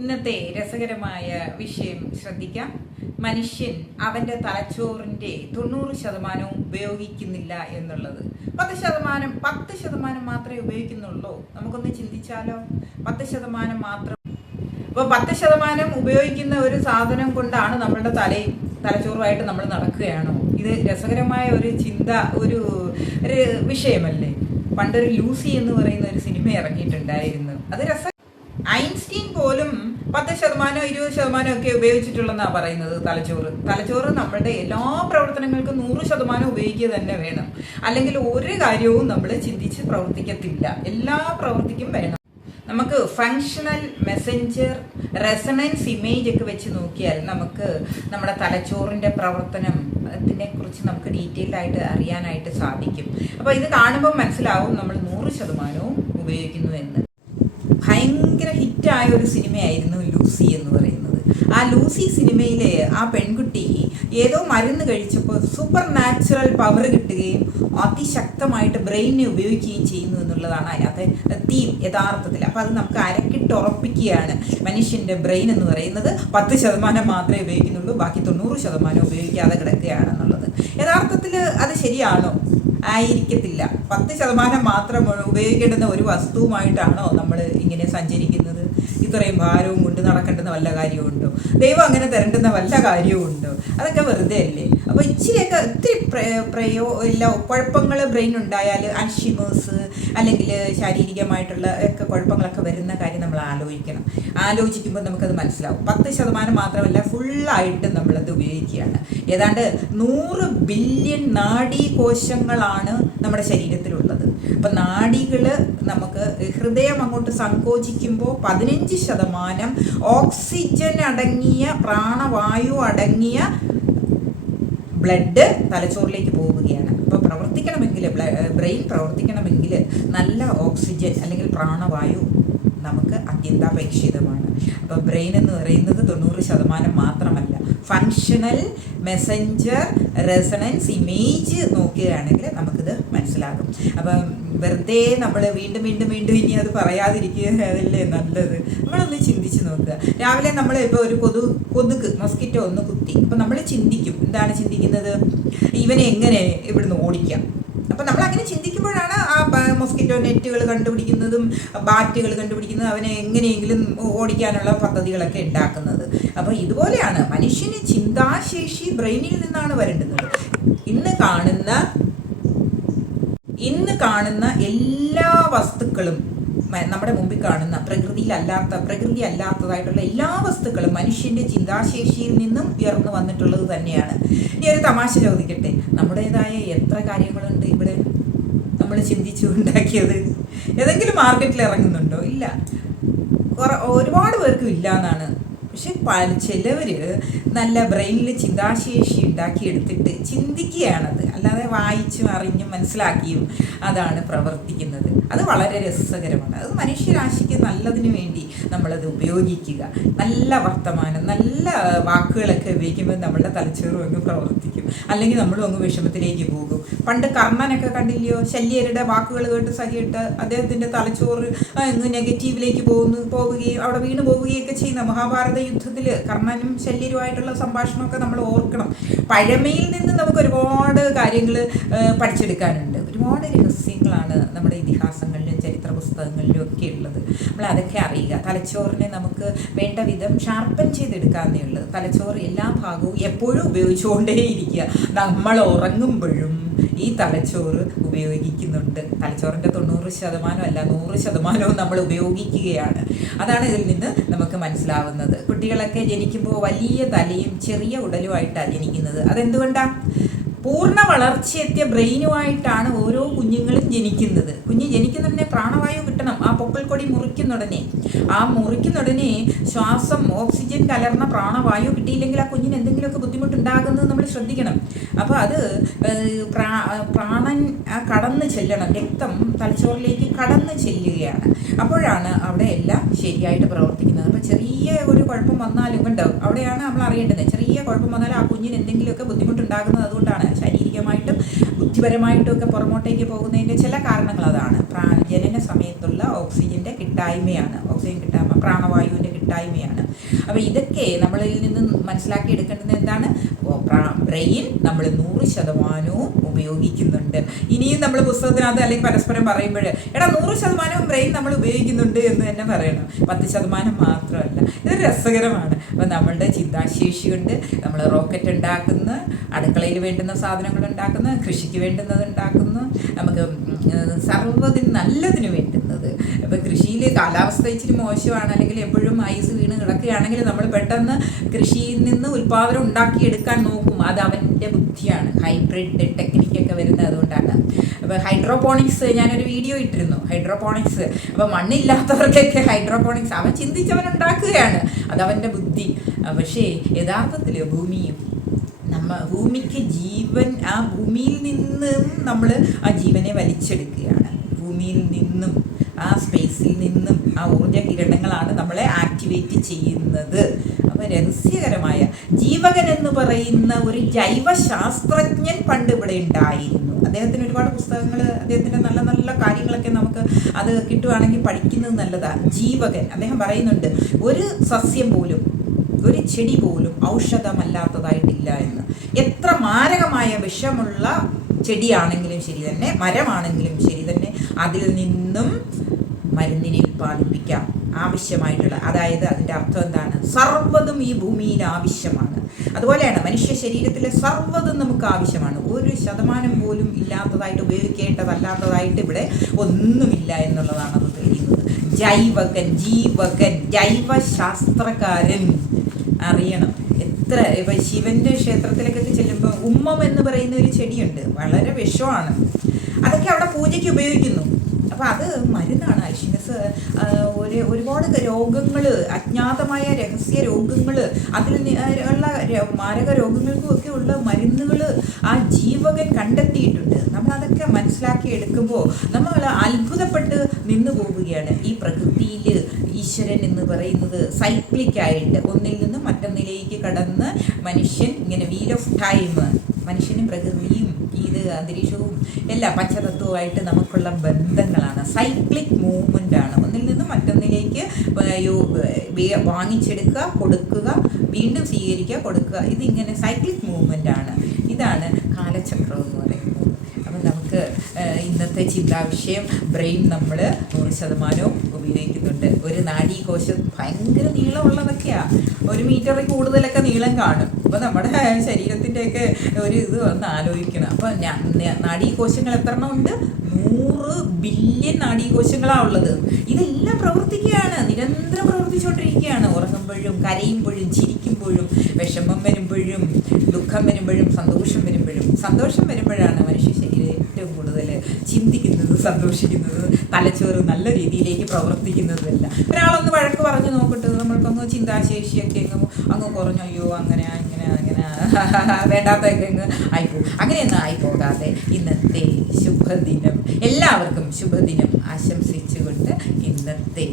ഇന്നത്തെ രസകരമായ വിഷയം ശ്രദ്ധിക്കാം. മനുഷ്യൻ അവന്റെ തലച്ചോറിന്റെ 90% ഉപയോഗിക്കുന്നില്ല എന്നുള്ളത്. 10% മാത്രമേ ഉപയോഗിക്കുന്നുള്ളൂ. നമുക്കൊന്ന് ചിന്തിച്ചാലോ? 10% മാത്രം. അപ്പോൾ 10% ഉപയോഗിക്കുന്ന ഒരു സാധനം കൊണ്ടാണ് നമ്മളുടെ തലച്ചോറുമായിട്ട് നമ്മൾ നടക്കുകയാണോ? ഇത് രസകരമായ ഒരു ചിന്ത, ഒരു വിഷയമല്ലേ? പണ്ടൊരു ലൂസി എന്ന് പറയുന്ന ഒരു സിനിമ ഇറങ്ങിയിട്ടുണ്ടായിരുന്നു. അത് ഐൻസ്റ്റീൻ പോലും 10% 20% ഒക്കെ ഉപയോഗിച്ചിട്ടുള്ളതെന്നാണ് പറയുന്നത്. തലച്ചോറ് നമ്മളുടെ എല്ലാ പ്രവർത്തനങ്ങൾക്കും 100% ഉപയോഗിക്കുക തന്നെ വേണം. അല്ലെങ്കിൽ ഒരു കാര്യവും നമ്മൾ ചിന്തിച്ച് പ്രവർത്തിക്കത്തില്ല. എല്ലാ പ്രവൃത്തിക്കും വേണം. നമുക്ക് ഫങ്ഷണൽ മെസ്സഞ്ചർ റെസണൻസ് ഇമേജ് ഒക്കെ വെച്ച് നോക്കിയാൽ നമുക്ക് നമ്മുടെ തലച്ചോറിന്റെ പ്രവർത്തനത്തിനെ കുറിച്ച് നമുക്ക് ഡീറ്റെയിൽഡ് ആയിട്ട് അറിയാനായിട്ട് സാധിക്കും. അപ്പോൾ ഇത് കാണുമ്പോൾ മനസ്സിലാവും നമ്മൾ 100% ഉപയോഗിക്കുന്നു എന്ന്. ഭയങ്കര ഹിറ്റായ ഒരു സിനിമയായിരുന്നു ലൂസി എന്ന് പറയുന്നത്. ആ ലൂസി സിനിമയിലെ ആ പെൺകുട്ടി ഏതോ മരുന്ന് കഴിച്ചപ്പോൾ സൂപ്പർ നാച്ചുറൽ പവർ കിട്ടുകയും അതിശക്തമായിട്ട് ബ്രെയിനെ ഉപയോഗിക്കുകയും ചെയ്യുന്നു എന്നുള്ളതാണ് അതിനകത്തെ തീം യഥാർത്ഥത്തിൽ. അപ്പോൾ അത് നമുക്ക് അരക്കിട്ടുറപ്പിക്കുകയാണ്. മനുഷ്യൻ്റെ ബ്രെയിൻ എന്ന് പറയുന്നത് 10% മാത്രമേ ഉപയോഗിക്കുന്നുള്ളൂ, ബാക്കി 90% ഉപയോഗിക്കാതെ കിടക്കുകയാണെന്നുള്ളത്. യഥാർത്ഥത്തിൽ അത് ശരിയാണോ? ആയിരിക്കത്തില്ല. 10% മാത്രം ഉപയോഗിക്കേണ്ടുന്ന ഒരു വസ്തുവുമായിട്ടാണോ നമ്മൾ ഇങ്ങനെ സഞ്ചരിക്കുന്നത്? ഇത്രയും ഭാരവും കൊണ്ട് നടക്കേണ്ടുന്ന വല്ല കാര്യമുണ്ടോ? ദൈവം അങ്ങനെ തരേണ്ടുന്ന വല്ല കാര്യമുണ്ടോ? അതൊക്കെ വെറുതെ അല്ലേ? അപ്പോൾ ഇച്ചിരിയൊക്കെ ഒത്തിരി കുഴപ്പങ്ങൾ ബ്രെയിൻ ഉണ്ടായാൽ അൽഷിമേഴ്സ് അല്ലെങ്കിൽ ശാരീരികമായിട്ടുള്ള ഒക്കെ കുഴപ്പങ്ങളൊക്കെ വരുന്ന കാര്യം നമ്മൾ ആലോചിക്കുമ്പോൾ നമുക്കത് മനസ്സിലാവും. 10% മാത്രമല്ല, ഫുള്ളായിട്ട് നമ്മളത് ഉപയോഗിക്കുകയാണ്. ഏതാണ്ട് 100 ബില്യൺ നാഡീകോശങ്ങളാണ് നമ്മുടെ ശരീരത്തിലുള്ളത്. അപ്പം നാഡികൾ നമുക്ക് ഹൃദയം അങ്ങോട്ട് സങ്കോചിക്കുമ്പോൾ 15% ഓക്സിജൻ അടങ്ങിയ പ്രാണവായു അടങ്ങിയ ബ്ലഡ് തലച്ചോറിലേക്ക് പോവുകയാണ്. അപ്പോൾ ബ്രെയിൻ പ്രവർത്തിക്കണമെങ്കിൽ നല്ല ഓക്സിജൻ അല്ലെങ്കിൽ പ്രാണവായു നമുക്ക് അത്യന്താപേക്ഷിതമാണ്. അപ്പോൾ ബ്രെയിൻ എന്ന് പറയുന്നത് 90% മാത്രമല്ല, ഫങ്ഷണൽ മെസ്സഞ്ചർ റെസണൻസ് ഇമേജ് നോക്കുകയാണെങ്കിൽ നമുക്കിത് മനസ്സിലാകും. അപ്പം വെറുതെ നമ്മൾ വീണ്ടും ഇനി അത് പറയാതിരിക്കുക അതല്ലേ നല്ലത്. നമ്മളൊന്ന് ചിന്തിച്ച് നോക്കുക. രാവിലെ നമ്മൾ ഇപ്പോൾ ഒരു കൊതുക് മസ്കിറ്റോ ഒന്ന് കുത്തി. അപ്പം നമ്മൾ ചിന്തിക്കും. എന്താണ് ചിന്തിക്കുന്നത്? ഇവനെ എങ്ങനെ ഇവിടുന്ന് ഓടിക്കാം. അപ്പം നമ്മൾ അങ്ങനെ ചിന്തിക്കുമ്പോഴാണ് ആ മൊസ്കിറ്റോ നെറ്റുകൾ കണ്ടുപിടിക്കുന്നതും ബാറ്റുകൾ കണ്ടുപിടിക്കുന്നതും അവനെ എങ്ങനെയെങ്കിലും ഓടിക്കാനുള്ള പദ്ധതികളൊക്കെ ഉണ്ടാക്കുന്നത്. അപ്പോൾ ഇതുപോലെയാണ് മനുഷ്യന് ചിന്താശേഷി ബ്രെയിനിൽ നിന്നാണ് വരേണ്ടുന്നത്. ഇന്ന് കാണുന്ന എല്ലാ വസ്തുക്കളും, നമ്മുടെ മുമ്പിൽ കാണുന്ന പ്രകൃതി അല്ലാത്തതായിട്ടുള്ള എല്ലാ വസ്തുക്കളും മനുഷ്യൻ്റെ ചിന്താശേഷിയിൽ നിന്നും ഉയർന്നു വന്നിട്ടുള്ളത് തന്നെയാണ്. ഇനി ഒരു തമാശ ചോദിക്കട്ടെ, നമ്മുടേതായ എത്ര കാര്യങ്ങളുണ്ട് ഇവിടെ നമ്മൾ ചിന്തിച്ചു ഉണ്ടാക്കിയത്? ഏതെങ്കിലും മാർക്കറ്റിൽ ഇറങ്ങുന്നുണ്ടോ? ഇല്ല. ഒരുപാട് പേർക്കും ഇല്ല എന്നാണ്. പക്ഷെ ചിലവർ നല്ല ബ്രെയിനിൽ ചിന്താശേഷി ഉണ്ടാക്കിയെടുത്തിട്ട് ചിന്തിക്കുകയാണത്. അല്ലാതെ വായിച്ചും അറിഞ്ഞും മനസ്സിലാക്കിയും അതാണ് പ്രവർത്തിക്കുന്നത്. അത് വളരെ രസകരമാണ്. അത് മനുഷ്യരാശിക്ക് നല്ലതിന് വേണ്ടി നമ്മളത് ഉപയോഗിക്കുക. നല്ല വർത്തമാനം, നല്ല വാക്കുകളൊക്കെ ഉപയോഗിക്കുമ്പോൾ നമ്മളുടെ തലച്ചോറും അങ്ങ് പ്രവർത്തിക്കും. അല്ലെങ്കിൽ നമ്മളും അങ്ങ് വിഷമത്തിലേക്ക് പോകും. പണ്ട് കർണനൊക്കെ കണ്ടില്ലയോ? ശല്യരുടെ വാക്കുകൾ കേട്ട് സഹിയിട്ട് അദ്ദേഹത്തിൻ്റെ തലച്ചോറ് അങ്ങ് നെഗറ്റീവിലേക്ക് പോവുകയും അവിടെ വീണ് പോവുകയൊക്കെ ചെയ്യുന്ന മഹാഭാരത യുദ്ധത്തിൽ കർണനും ശല്യരുമായിട്ടുള്ള സംഭാഷണമൊക്കെ നമ്മൾ ഓർക്കണം. പഴമയിൽ നിന്ന് നമുക്ക് ഒരുപാട് കാര്യങ്ങൾ പഠിച്ചെടുക്കാനുണ്ട്. ഒരുപാട് രഹസ്യങ്ങളാണ് നമ്മുടെ ഇതിഹാസങ്ങളിലും ചരിത്ര പുസ്തകങ്ങളിലും ഒക്കെ ഉള്ളത്. നമ്മൾ അതൊക്കെ അറിയുക. തലച്ചോറിനെ നമുക്ക് വേണ്ട വിധം ഷാർപ്പൻ ചെയ്തെടുക്കാവുന്നേ ഉള്ളൂ. തലച്ചോറ് എല്ലാ ഭാഗവും എപ്പോഴും ഉപയോഗിച്ചുകൊണ്ടേയിരിക്കുക. നമ്മൾ ഉറങ്ങുമ്പോഴും ഈ തലച്ചോറ് ഉപയോഗിക്കുന്നുണ്ട്. തലച്ചോറിൻ്റെ 90% അല്ല, 100% നമ്മൾ ഉപയോഗിക്കുകയാണ്. അതാണ് ഇതിൽ നിന്ന് നമുക്ക് മനസ്സിലാവുന്നത്. കുട്ടികളൊക്കെ ജനിക്കുമ്പോൾ വലിയ തലയും ചെറിയ ഉടലുമായിട്ടാണ് ജനിക്കുന്നത്. അതെന്തുകൊണ്ടാണ്? പൂർണ്ണ വളർച്ചയെത്തിയ ബ്രെയിനുമായിട്ടാണ് ഓരോ കുഞ്ഞുങ്ങളും ജനിക്കുന്നത്. കുഞ്ഞ് ജനിക്കുന്നുടനെ പ്രാണവായു കിട്ടണം. ആ പൊക്കിൾക്കൊടി മുറിക്കുന്നുടനെ ശ്വാസം, ഓക്സിജൻ കലർന്ന പ്രാണവായു കിട്ടിയില്ലെങ്കിൽ ആ കുഞ്ഞിന് എന്തെങ്കിലുമൊക്കെ ബുദ്ധിമുട്ടുണ്ടാകുന്നത് നമ്മൾ ശ്രദ്ധിക്കണം. അപ്പോൾ അത് പ്രാണൻ കടന്നു ചെല്ലണം. രക്തം തലച്ചോറിലേക്ക് കടന്നു ചെല്ലുകയാണ്. അപ്പോഴാണ് അവിടെ എല്ലാം ശരിയായിട്ട് പ്രവർത്തിക്കുന്നത്. അപ്പോൾ ചെറിയ ഒരു കുഴപ്പം വന്നാലും ഉണ്ടാവും. അവിടെയാണ് നമ്മൾ അറിയേണ്ടത്. ചെറിയ കുഴപ്പം വന്നാൽ ആ കുഞ്ഞിന് എന്തെങ്കിലുമൊക്കെ ബുദ്ധിമുട്ടുണ്ടാകുന്നത് അതുകൊണ്ടാണ്. ശാരീരികമായിട്ടും ബുദ്ധിപരമായിട്ടും ഒക്കെ പുറമോട്ടേക്ക് പോകുന്നതിൻ്റെ ചില കാരണങ്ങൾ അതാണ്. ജനന സമയത്തുള്ള ഓക്സിജൻ്റെ കിട്ടായ്മയാണ്. ഓക്സിജൻ കിട്ടായ്മ, പ്രാണവായുവിൻ്റെ കിട്ടായ്മയാണ്. അപ്പോൾ ഇതൊക്കെ നമ്മളിൽ നിന്ന് മനസ്സിലാക്കി എടുക്കേണ്ടത് എന്താണ്? ബ്രെയിൻ നമ്മൾ 100% ഉപയോഗിക്കുന്നുണ്ട്. ഇനിയും നമ്മൾ പുസ്തകത്തിനകത്ത് അല്ലെങ്കിൽ പരസ്പരം പറയുമ്പോൾ എടാ 100% ബ്രെയിൻ നമ്മൾ ഉപയോഗിക്കുന്നുണ്ട് എന്ന് തന്നെ പറയണം, 10% മാത്രമല്ല. ഇത് രസകരമാണ്. അപ്പോൾ നമ്മളുടെ ചിന്താശേഷി കൊണ്ട് നമ്മൾ റോക്കറ്റ് ഉണ്ടാക്കുന്ന, അടുക്കളയിൽ വേണ്ടുന്ന സാധനങ്ങൾ ഉണ്ടാക്കുന്ന, കൃഷിക്ക് വേണ്ടുന്നത് ഉണ്ടാക്കുന്നു, നമുക്ക് സർവ്വതിന് നല്ലതിന് വേണ്ടുന്നത്. ഇപ്പോൾ കൃഷിയിൽ കാലാവസ്ഥ ഇച്ചിരി മോശമാണ്, അല്ലെങ്കിൽ എപ്പോഴും ഐസ് വീണ് കിടക്കുകയാണെങ്കിൽ നമ്മൾ പെട്ടെന്ന് കൃഷിയിൽ നിന്ന് ഉൽപ്പാദനം ഉണ്ടാക്കിയെടുക്കാൻ നോക്കും. അത് അവൻ്റെ ബുദ്ധിയാണ്. ഹൈബ്രിഡ് ടെക്നിക്കൊക്കെ വരുന്നത് അതുകൊണ്ടാണ്. അപ്പോൾ ഹൈഡ്രോപോണിക്സ് ഞാനൊരു വീഡിയോ ഇട്ടിരുന്നു, ഹൈഡ്രോപോണിക്സ്. അപ്പോൾ മണ്ണില്ലാത്തവർക്കൊക്കെ ഹൈഡ്രോപോണിക്സ് അവൻ ചിന്തിച്ചവൻ ഉണ്ടാക്കുകയാണ്, അതവൻ്റെ ബുദ്ധി. പക്ഷേ യഥാർത്ഥത്തിൽ ഭൂമിക്ക് ജീവൻ, ആ ഭൂമിയിൽ നിന്നും നമ്മൾ ആ ജീവനെ വലിച്ചെടുക്കുകയാണ്. ഭൂമിയിൽ നിന്നും, ആ സ്പേസിൽ നിന്നും ആ ഊർജ്ജ കിരണങ്ങളാണ് നമ്മളെ ആക്ടിവേറ്റ് ചെയ്യുന്നത്. അപ്പോൾ രഹസ്യകരമായ ജീവകൻ എന്ന് പറയുന്ന ഒരു ജൈവശാസ്ത്രജ്ഞൻ പണ്ട് ഇവിടെ ഉണ്ടായിരുന്നു. അദ്ദേഹത്തിന് ഒരുപാട് പുസ്തകങ്ങൾ, അദ്ദേഹത്തിൻ്റെ നല്ല നല്ല കാര്യങ്ങളൊക്കെ നമുക്ക് അത് കിട്ടുവാണെങ്കിൽ പഠിക്കുന്നത് നല്ലതാണ്. ജീവകൻ അദ്ദേഹം പറയുന്നുണ്ട്, ഒരു സസ്യം പോലും, ഒരു ചെടി പോലും ഔഷധമല്ലാത്തതായിട്ടില്ല എന്ന്. എത്ര മാരകമായ വിഷമുള്ള ചെടിയാണെങ്കിലും ശരി തന്നെ, മരമാണെങ്കിലും ശരി തന്നെ, അതിൽ നിന്നും മരുന്നിനെ ഉൽപ്പാദിപ്പിക്കാം ആവശ്യമായിട്ടുള്ള. അതായത് അതിൻ്റെ അർത്ഥം എന്താണ്? സർവ്വതും ഈ ഭൂമിയിൽ ആവശ്യമാണ്. അതുപോലെയാണ് മനുഷ്യ ശരീരത്തിലെ സർവ്വതും നമുക്ക് ആവശ്യമാണ്. 1% പോലും ഇല്ലാത്തതായിട്ട്, ഉപയോഗിക്കേണ്ടതല്ലാത്തതായിട്ട് ഇവിടെ ഒന്നുമില്ല എന്നുള്ളതാണ് അത് തെളിയുന്നത്. ജീവകൻ, ജൈവശാസ്ത്രകാരൻ അറിയണം. ഇപ്പം ശിവന്റെ ക്ഷേത്രത്തിലേക്കൊക്കെ ചെല്ലുമ്പോൾ ഉമ്മം എന്ന് പറയുന്ന ഒരു ചെടിയുണ്ട്, വളരെ വിഷമാണ്. അതൊക്കെ അവിടെ പൂജയ്ക്ക് ഉപയോഗിക്കുന്നു. അപ്പോൾ അത് മരുന്നാണ്. അൽഷിമസ് ഒരുപാട് രോഗങ്ങൾ, അജ്ഞാതമായ രഹസ്യ രോഗങ്ങൾ, അതിൽ ഉള്ള മാരക രോഗങ്ങൾക്കും ഒക്കെ ഉള്ള മരുന്നുകൾ ആ ജീവകൻ കണ്ടെത്തിയിട്ടുണ്ട്. നമ്മളതൊക്കെ മനസ്സിലാക്കി എടുക്കുമ്പോൾ നമ്മൾ അത്ഭുതപ്പെട്ട് നിന്നു പോവുകയാണ്. ഈ പ്രകൃതിയിൽ ഈശ്വരൻ എന്ന് പറയുന്നത് സൈക്ലിക്കായിട്ട് ഒന്നിൽ നിന്നും മറ്റൊന്നിലേക്ക് കടന്ന് മനുഷ്യൻ ഇങ്ങനെ വീൽ ഓഫ് ടൈം, മനുഷ്യനും പ്രകൃതിയും ഇത് അന്തരീക്ഷവും എല്ലാം പഞ്ചതത്വമായിട്ട് നമുക്കുള്ള ബന്ധങ്ങളാണ്. സൈക്ലിക് മൂവ്മെൻ്റ് ആണ്. ഒന്നിൽ നിന്നും മറ്റൊന്നിലേക്ക് വാങ്ങിച്ചെടുക്കുക, കൊടുക്കുക, വീണ്ടും സ്വീകരിക്കുക, കൊടുക്കുക. ഇതിങ്ങനെ സൈക്ലിക് മൂവ്മെൻ്റ് ആണ്. ഇതാണ് കാലചക്രം എന്ന് പറയുന്നത്. അപ്പം നമുക്ക് ഇന്നത്തെ ചിന്താവിഷയം ബ്രെയിൻ നമ്മൾ 100% ഉപയോഗിക്കുന്നുണ്ട്. ഒരു നാഡീകോശം ഭയങ്കര നീളമുള്ളതൊക്കെയാണ്, 1 മീറ്ററിൽ കൂടുതലൊക്കെ നീളം കാണും. അപ്പോൾ നമ്മുടെ ശരീരത്തിൻ്റെയൊക്കെ ഒരു ഇത് ഒന്ന് ആലോചിക്കണം. അപ്പോൾ നാഡീകോശങ്ങൾ എത്ര എണ്ണം ഉണ്ട്? 100 ബില്യൺ നാഡീകോശങ്ങളാണ് ഉള്ളത്. ഇതെല്ലാം പ്രവർത്തിക്കുകയാണ്, നിരന്തരം പ്രവർത്തിച്ചുകൊണ്ടിരിക്കുകയാണ്. ഉറങ്ങുമ്പോഴും, കരയുമ്പോഴും, ചിരിക്കുമ്പോഴും, വിഷമം വരുമ്പോഴും, ദുഃഖം വരുമ്പോഴും, സന്തോഷം വരുമ്പോഴും. സന്തോഷം വരുമ്പോഴാണ് മനുഷ്യ ശരീരം ഏറ്റവും കൂടുതൽ ചിന്തിക്കുന്നത്, സന്തോഷിക്കുന്നത്, തലച്ചോറ് നല്ല രീതിയിലേക്ക് പ്രവർത്തിക്കുന്നതല്ല. ഒരാളൊന്ന് വഴക്ക് പറഞ്ഞു നോക്കട്ടെ, നമ്മൾക്കൊന്ന് ചിന്താശേഷിയൊക്കെ അങ്ങ് കുറഞ്ഞു, അയ്യോ അങ്ങനെ വേണ്ടാത്തൊക്കെ അങ്ങ് ആയിപ്പോകും. അങ്ങനെയൊന്നും ആയിപ്പോകാതെ ഇന്നത്തെ ശുഭദിനം, എല്ലാവർക്കും ശുഭദിനം ആശംസിച്ചുകൊണ്ട് ഇന്നത്തെ